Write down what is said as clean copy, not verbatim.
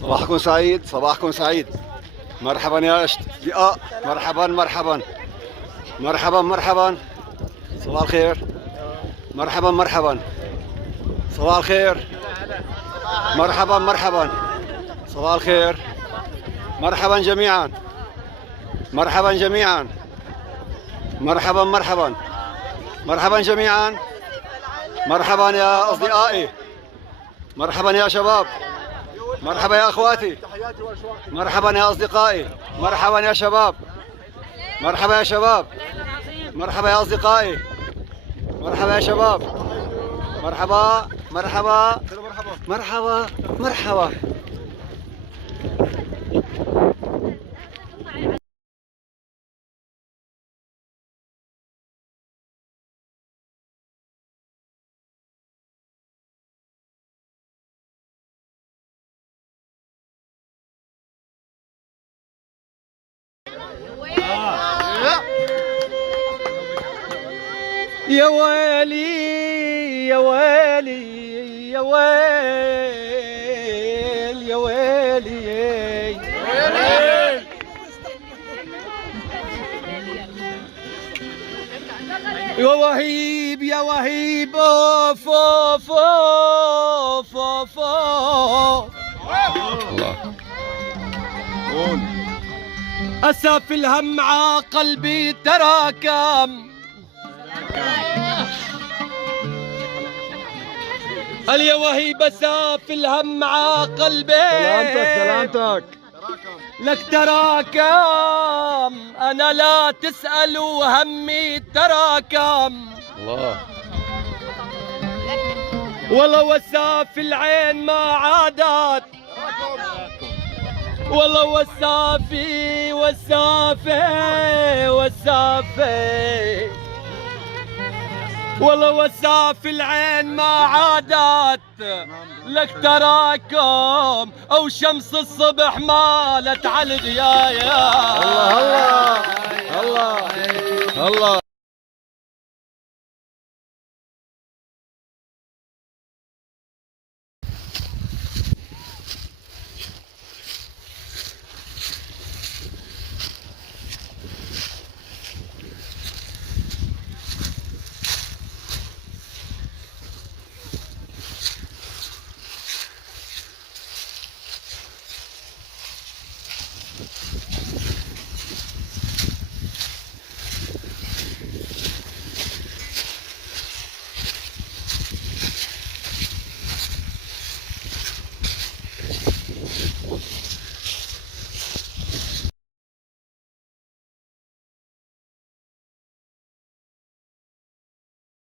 صباحكم سعيد، صباحكم سعيد. مرحبا يا أصدقاء، مرحبا مرحبا مرحبا مرحبا. صباح الخير. مرحبا مرحبا. صباح الخير. مرحبا مرحبا. صباح الخير. مرحبا جميعا. مرحبا جميعا. مرحبا مرحبا. مرحبا جميعا. مرحبا يا أصدقائي. مرحبا يا شباب. مرحبا يا أخواتي. مرحبا يا أصدقائي. مرحبا يا شباب. مرحبا يا شباب. مرحبا يا أصدقائي. مرحبا يا شباب. مرحبا مرحبا مرحبا مرحبا. يا ويلي يا ويلي يا ويل يا ويلي يا وهيب يا وهيب. اوف اوف اوف اوف اوف. أسف الهم ع قلبي تراكم. هل يا وهيب أسف الهم ع قلبي. سلامتك لك تراكم. أنا لا تسأل وهمي تراكم. الله والله وساف العين ما عادت. والله وسافي وسافي وسافي. والله وساف العين ما عادت لك تراكم. او شمس الصبح مالت على الغيايا. الله الله الله الله.